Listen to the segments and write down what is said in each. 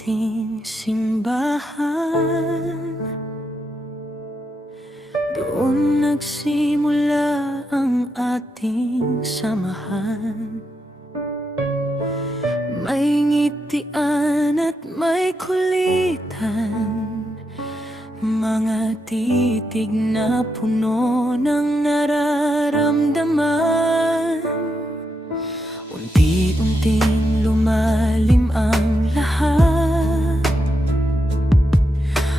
ating simbahan. Doon nagsimula ang ating samahan. May ngitian at may kulitan, mga titig na puno ng nararamdaman. Unti-unting lumalim ang lahat,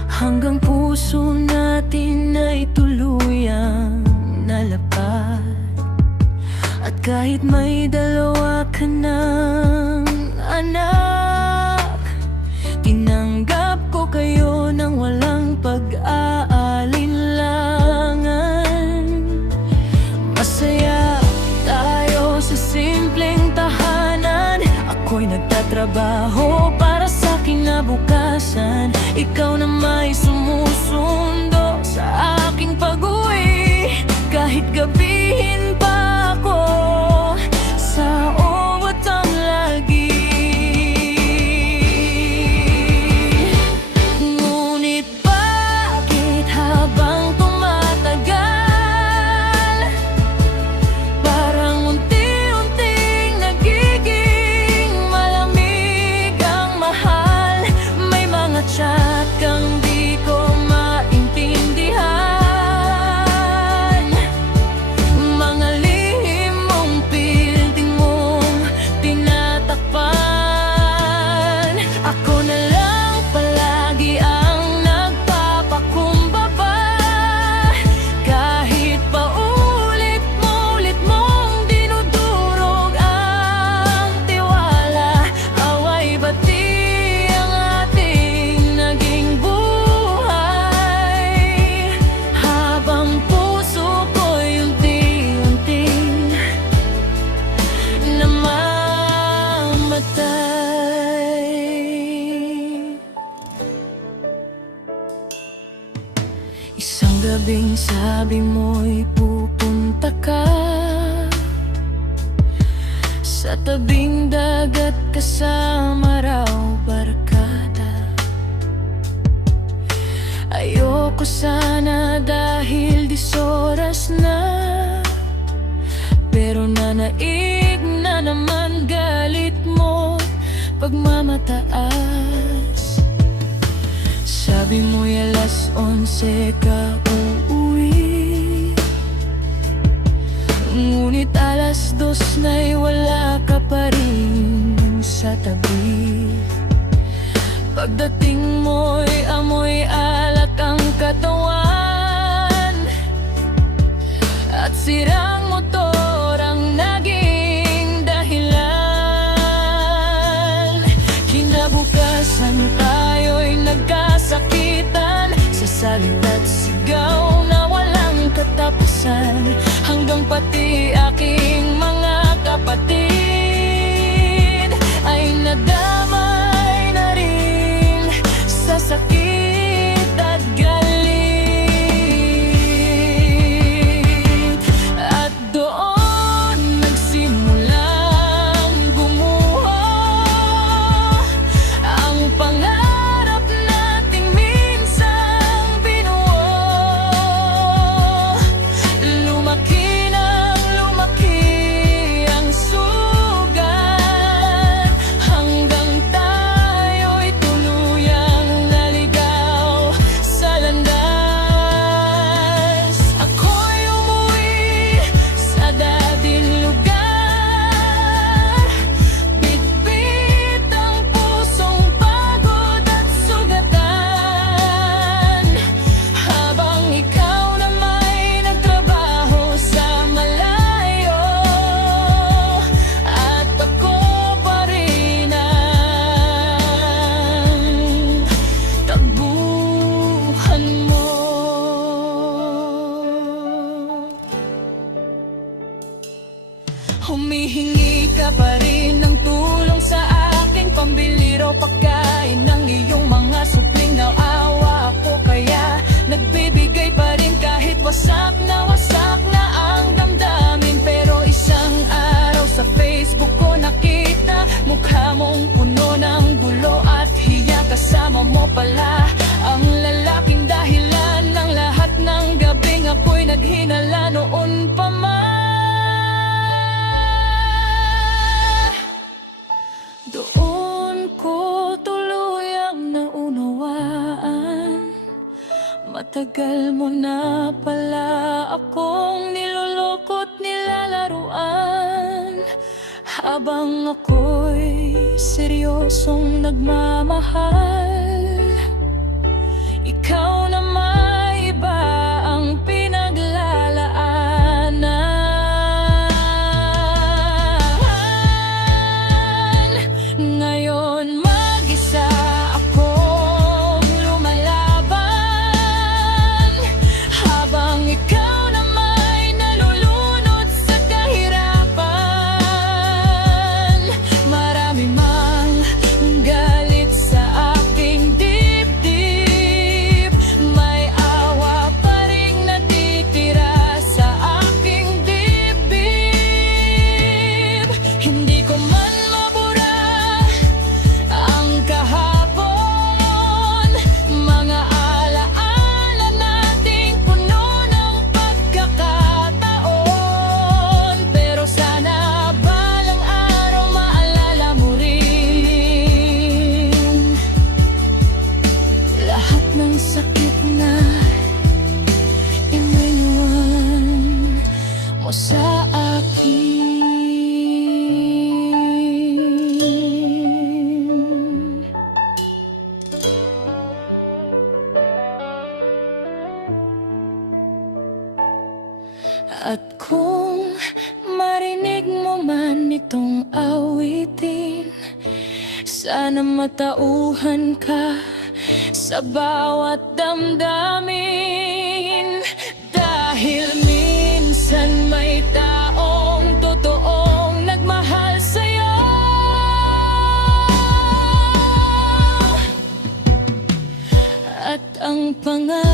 hanggang puso natin ay tuluyang nalapat. At kahit may dalawa ka ng anak, tinanggap ko kayo nang walang pag-aalinlangan. Masaya tayo sa simpleng tahanan. Ako'y nagtatrabaho para sa kinabukasan. Ikaw na may sumusundo sa aking pag-uwi. Kahit gabihin pa ako sa uwat ang lagi. Ngunit bakit habang tumatagal, parang unti-unting nagiging malamig ang mahal? May mga chat kang di ko maintindihan, mga lihim mong building mong tinatakpan. Ako na lang palagi ang nagpapakumbaba, kahit paulit-ulit mong dinudurog ang tiwala. Away bati ang ating naging buhay, habang puso ko'y unti-unting namamatay. Isang gabing sabi mo'y pupunta ka sa tabing dagat, kasama raw barkada. Ayoko sana dahil 10 oras na, pero nanaig na naman galit mo pagmamataas. Sabi mo'y 11:00 ka uuwi, ngunit 2:00 na'y wala ka pa rin sa tabi. Pagdating mo'y amoy alak ang katawan, at sirang motor ang naging dahilan. Kinabukasan tayo'y nagkasakitan, sa salit at sigaw na walang katapusan, hanggang pati aking mga kapatid ay nadamay na rin sa sakit at galit. At doon nagsimulang gumuho ang pangarap nating minsang binuo. Lumaki nang lumaki ang sugat, hanggang tayo'y tuluyang naligaw sa landas. Ako'y umuwi sa dating lugar, bitbit ang pusong pagod at sugatan, habang ikaw na may nagtrabaho sa malayo, at ako pa rin ang tagbuhan mo. Humihingi ka pa rin ng tulong sa aking pambili raw pagkain ng iyong mga supling. Naawa ako kaya nagbibigay pa rin, kahit wasak na ang damdamin. Pero isang sa Facebook ko nakita, mukha mong puno ng gulo at hiya. kasama mo pala ang lalaking dahilan ng lahat ng gabing ako'y naghinala noon pa man. Doon ko tuluyang naunawaan, matagal mo na pala akong niloloko't nilalaruan. Habang ako'y seryosong nagmamahal, ikaw na may iba ang pinaglalaanan. Ngayon mag-isa akong lumalaban, habang ikaw na may nalulunod sa kahirapan. Marami mang galit sa aking dibdib, may awa pa ring natitira sa aking dibdib. Hindi ko man mabura ang kahapon, mga alaala nating puno ng pagkakataon. Pero sana balang araw maalala mo rin lahat ng sakit na iniwan mo sa akin. At kung marinig mo man itong awitin, sana matauhan ka sa bawat damdamin. Dahil minsan may taong totoong nagmahal sa'yo, at ang pangarap